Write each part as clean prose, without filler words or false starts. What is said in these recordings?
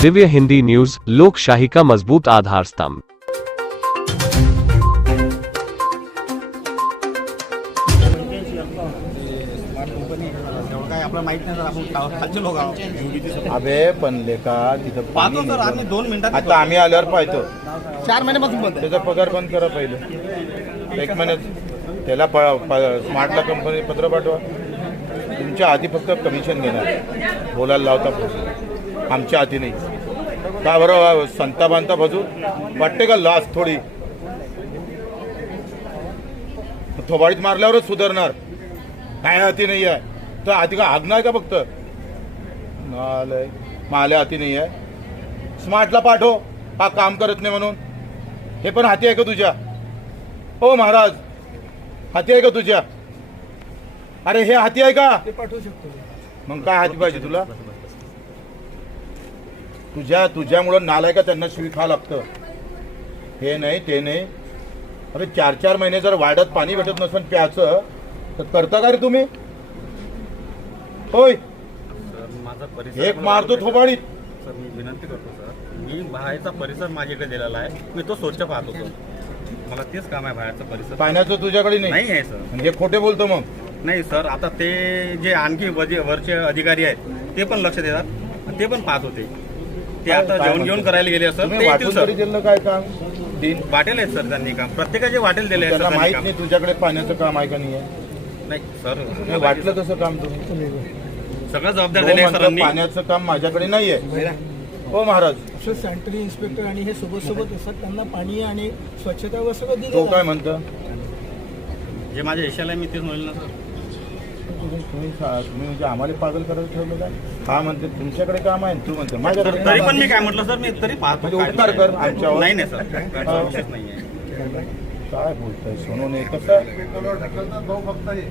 Divya Hindi news, लोकशाही का मजबूत आधार स्तंभ। अबे पण लेका तिथं पाहतो सर आम्ही 2 मिनिटात आता आम्ही आल्यावर पाहतो 4 महिन्यापासून बंद त्याचा पगार बंद करा पहिलं 1 महिन्यात त्याला स्मार्टला कंपनी पत्र पाठवा तुमच्या आधी फक्त कमिशन घेणार बोलायला लावता आमच्या आधी नाही का बरं संता बांधता बाजू वाटते का लाच थोडी थोबाडीत मारल्यावरच सुधारणार काय हाती नाही आहे तर आधी का आग नाही का फक्त माल्या हाती नाही आहे स्मार्टला पाठव हा काम करत नाही म्हणून हे पण हाती आहे का तुझ्या हो महाराज हाती आहे का तुझ्या अरे हे हाती आहे का ते पाठवू शकतो मग काय हाती पाहिजे तुला तुझ्यामुळं नालाय का त्यांना शिवी खा लागतं हे नाही ते नाही अरे 4 महिने जर वाड्यात पाणी भेटत नसेल प्यायचं तर करता का रे तुम्ही होय माझा परिसर एक मारतो थोबाडीत सर मी विनंती करतो सर मी बाहेरचा परिसर माझ्याकडे दिलेला आहे मी तो स्वच्छ पाहत होतो मला तेच काम आहे बाहेरचा परिसर पाण्याचं तुझ्याकडे नाही नाही आहे सर म्हणजे खोटे बोलतो मग नाही सर आता ते जे आणखी वरचे अधिकारी आहेत ते पण लक्ष देतात ते पण पाहत होते ते आता काय जेवण घेऊन करायला गेले असं तुम्ही ते वाटून येतील तरी सर दिलं काय काम दिन वाटेल आहेत सर त्यांनी काम प्रत्येकाचे वाटेल दिले आहेत त्यांना सर माहित त्यांनी नाही तुझ्याकडे पाण्याचं काम आहे का नाही आहे काम. नाही सर नाही, वाटलं कसं काम तुम्ही सगळं जबाबदार तो दिले आहे म्हणतो सरांनी पाण्याचं काम माझ्याकडे नाहीये हो महाराज असं सॅनिटरी इन्स्पेक्टर आणि हे सोबत असतात त्यांना पाणी आणि स्वच्छता व सगळं तो दिलं काय म्हणतो जे माझ्या यशाला आहे मी तेच म्हणलं ना सर तुम्ही म्हणजे आम्हाला पागल करायला ठेवलं काय हा म्हणते तुमच्याकडे काम आहे तू म्हणते माझ्याकडे तरी काम पण आहे. मी काय म्हटलं सर मी तरी पाहतो म्हणजे काय उपकार कर आमच्यावर. नाही नाही सर काय विषयच नाही आहे काय बोलताय सोनूने कसं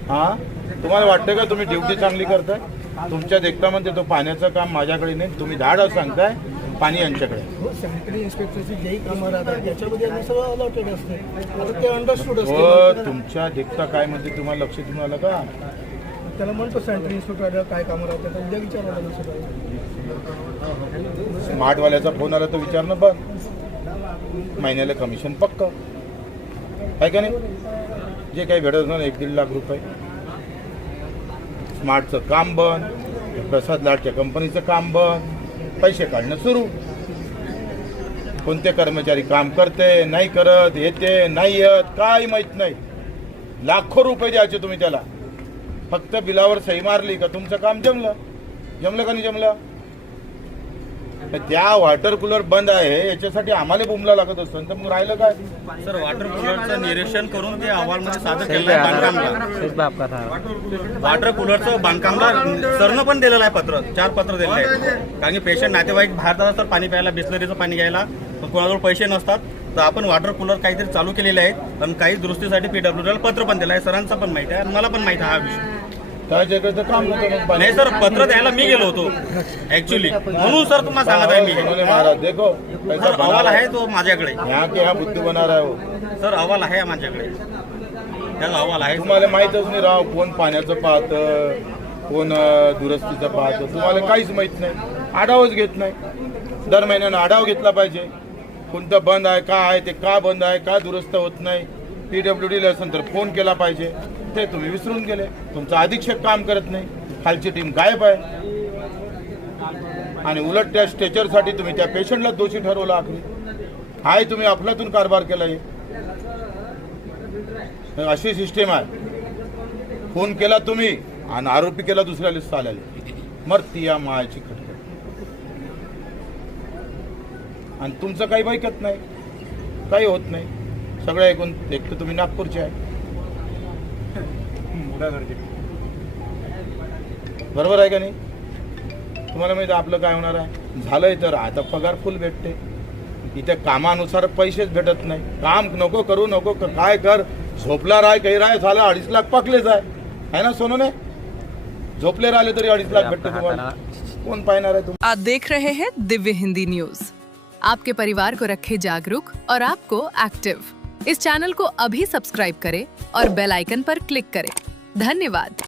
हा तुम्हाला वाटतं का तुम्ही ड्युटी चांगली करताय तुमच्या देखता म्हणते तो पाण्याचं काम माझ्याकडे नाही तुम्ही 10 डाव सांगताय पाणी यांच्याकडे हो सॅनिटरी इन्स्पेक्टरची जेही कामं राहतात त्याच्यामध्ये यांना सगळं अलॉटेड असते आता ते अंडरस्टूड हो असते तुमच्या देखता काय म्हणते तुम्हाला लक्ष देऊन आलं का त्याला म्हणतो सॅनिटरी इन्स्पेक्टर काय कामं राहतात तर उद्या विचारायला सगळं स्मार्टवाल्याचा फोन आला तर विचारणं बंद महिन्याला कमिशन पक्क आहे का नाही जे काही भेटत ना 1-1.5 लाख रुपये स्मार्टचं काम बंद प्रसाद लाडच्या कंपनीचं काम बंद पैसे काढणं सुरू कोणते कर्मचारी काम करते नाही करत येते नाही येत काय माहित नाही लाखो रुपये द्यायचे तुम्ही त्याला फक्त बिलावर सही मारली का तुमचं काम जमलं का नाही जमलं त्या वॉटर कूलर बंद आहे याच्यासाठी आम्हाला बोंबला लागत असतो तर मग राहिलं काय सर वॉटर कूलरचं निरीक्षण करून ते अहवालमध्ये सादर केलं आहे बांधकामला वॉटर कूलरचं बांधकामला सरनं पण दिलेलं आहे 4 पत्र दिलेलं आहे कारण की पेशंट नातेवाईक बाहेर जातात तर पाणी प्यायला बिस्लरीचं पाणी घ्यायला तर कोणाजवळ पैसे नसतात तर आपण वॉटर कूलर काहीतरी चालू केलेले आहेत आणि काही दुरुस्तीसाठी PWDला पत्र पण दिलं आहे सरांचं पण माहिती आहे आणि मला पण माहिती आहे हा विषय त्याच्याकडे काम होतं नाही सर पत्र द्यायला मी गेलो होतो ऍक्च्युली म्हणून सर तुम्हाला सांगत आहे मी महाराज देखो सर अहवाल आहे तो माझ्याकडे यहाँ के यहाँ बुद्धी बना रहा हो सर अहवाल आहे माझ्याकडे त्याचा अहवाल आहे तुम्हाला माहितच नाही राव कोण पाण्याचं पाहतं कोण दुरुस्तीचं पाहतं तुम्हाला काहीच माहित नाही आढावाच घेत नाही दर महिन्यानं आढावा घेतला पाहिजे कोणतं बंद आहे का आहे ते का बंद आहे का दुरुस्त होत नाही PWDला असेल तर फोन केला पाहिजे ते तुम्ही विसरून गेले तुमचा अधीक्षक काम करत नाही खालची टीम गायब आहे आणि उलट त्या स्ट्रेचरसाठी तुम्ही त्या पेशंटला दोषी ठरवलं आखरी हाय तुम्ही अफलातून कारभार केला अशी सिस्टीम आहे फोन केला तुम्ही आणि आरोपी केला दुसऱ्या लिस्ट चालेल मरती या मायाची खटखट आणि तुमचं काही ऐकत नाही काही होत नाही सगळं ऐकून एक तर तुम्ही नागपूरचे आहे बरोबर आहे का नाही तुम्हाला माहिती आपलं काय होणार आहे झालंय तर आता पगार फुल भेटते इथे कामानुसार पैसेच भेटत नाही काम नको करू नको काय कर झोपला राय काही राय झालं 2.5 लाख पकलेच आहे ना सोनूने झोपले राहिले तरी 2.5 लाख भेटते तुम्हाला कोण पाहणार आहे तुम्ही आप देख रहे हैं दिव्य हिंदी न्यूज आपके परिवार को रखे जागरूक और आपको एक्टिव। इस चैनल को अभी सब्सक्राइब करें और बेल आइकन पर क्लिक करें। धन्यवाद।